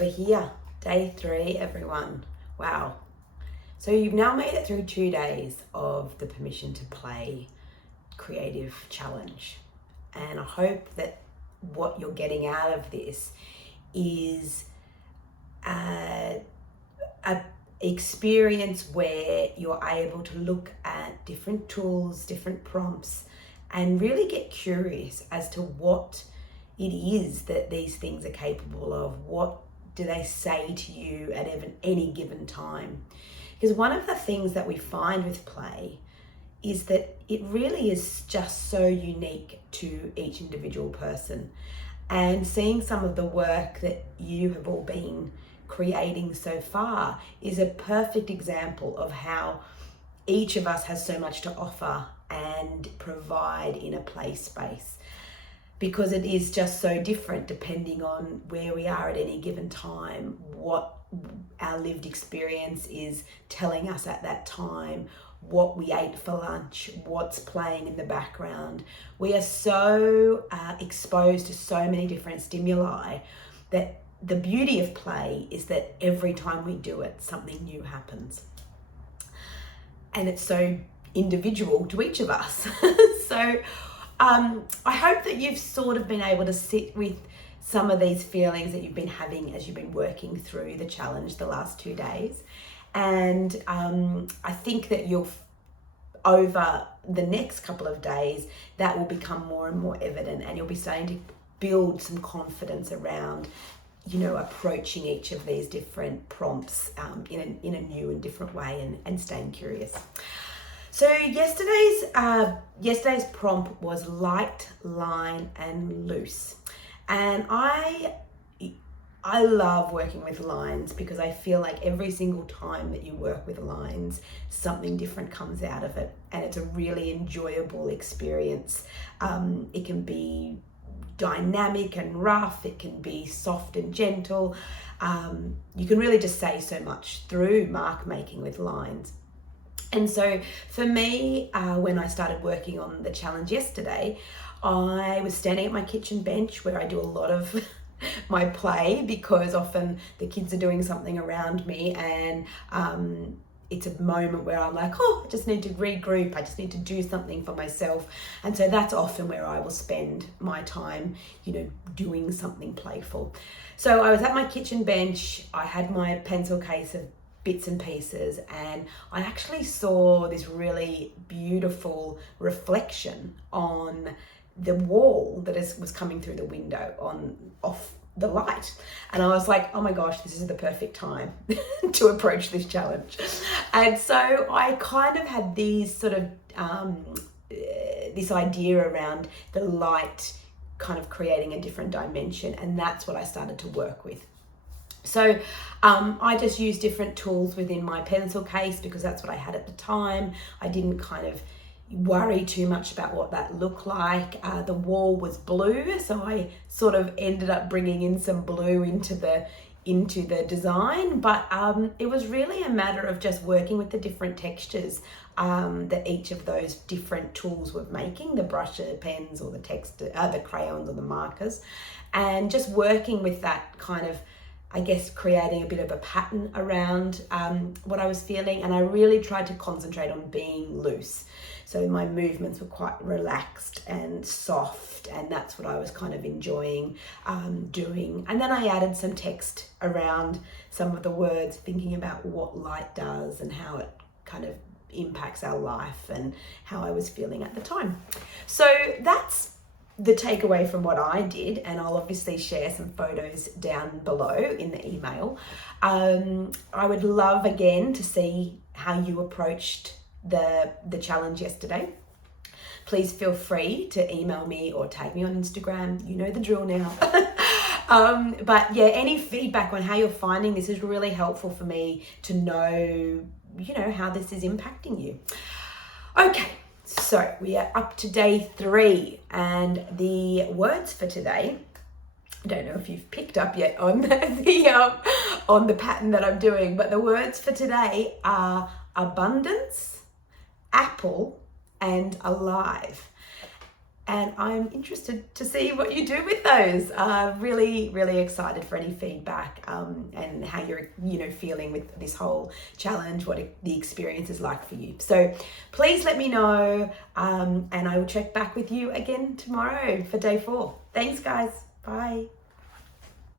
We're here, day 3, everyone. Wow. So you've now made it through 2 days of the Permission to Play creative challenge. And I hope that what you're getting out of this is a experience where you're able to look at different tools, different prompts, and really get curious as to what it is that these things are capable of. What do they say to you at any given time? Because one of the things that we find with play is that it really is just so unique to each individual person. And seeing some of the work that you have all been creating so far is a perfect example of how each of us has so much to offer and provide in a play space, because it is just so different depending on where we are at any given time, what our lived experience is telling us at that time, what we ate for lunch, what's playing in the background. We are so exposed to so many different stimuli that the beauty of play is that every time we do it, something new happens. And it's so individual to each of us. So I hope that you've sort of been able to sit with some of these feelings that you've been having as you've been working through the challenge the last 2 days. And I think that over the next couple of days, that will become more and more evident, and you'll be starting to build some confidence around, approaching each of these different prompts in a new and different way, and staying curious. So yesterday's prompt was light, line, and loose. And I love working with lines because I feel like every single time that you work with lines, something different comes out of it, and it's a really enjoyable experience. It can be dynamic and rough, it can be soft and gentle. You can really just say so much through mark making with lines. And so for me, when I started working on the challenge yesterday, I was standing at my kitchen bench where I do a lot of my play, because often the kids are doing something around me, and it's a moment where I'm like, I just need to regroup, I just need to do something for myself. And so that's often where I will spend my time, doing something playful. So I was at my kitchen bench, I had my pencil case of bits and pieces, and I actually saw this really beautiful reflection on the wall that was coming through the window off the light. And I was like, oh my gosh, this is the perfect time to approach this challenge. And so I kind of had these sort of this idea around the light kind of creating a different dimension, and that's what I started to work with. So I just used different tools within my pencil case because that's what I had at the time. I didn't kind of worry too much about what that looked like. The wall was blue, so I sort of ended up bringing in some blue into the design, but it was really a matter of just working with the different textures that each of those different tools were making, the brush pens or the crayons or the markers, and just working with that kind of, I guess, creating a bit of a pattern around what I was feeling. And I really tried to concentrate on being loose. So my movements were quite relaxed and soft, and that's what I was kind of enjoying doing. And then I added some text around some of the words, thinking about what light does and how it kind of impacts our life and how I was feeling at the time. So that's the takeaway from what I did, and I'll obviously share some photos down below in the email. I would love again to see how you approached the challenge yesterday. Please feel free to email me or tag me on Instagram. You know the drill now. But yeah, any feedback on how you're finding this is really helpful for me to know, how this is impacting you. Okay. So we are up to day 3, and the words for today, I don't know if you've picked up yet on on the pattern that I'm doing, but the words for today are abundance, apple, and alive. and I'm interested to see what you do with those. Really, really excited for any feedback and how you're, feeling with this whole challenge, what the experience is like for you. So please let me know, and I will check back with you again tomorrow for day 4. Thanks, guys. Bye.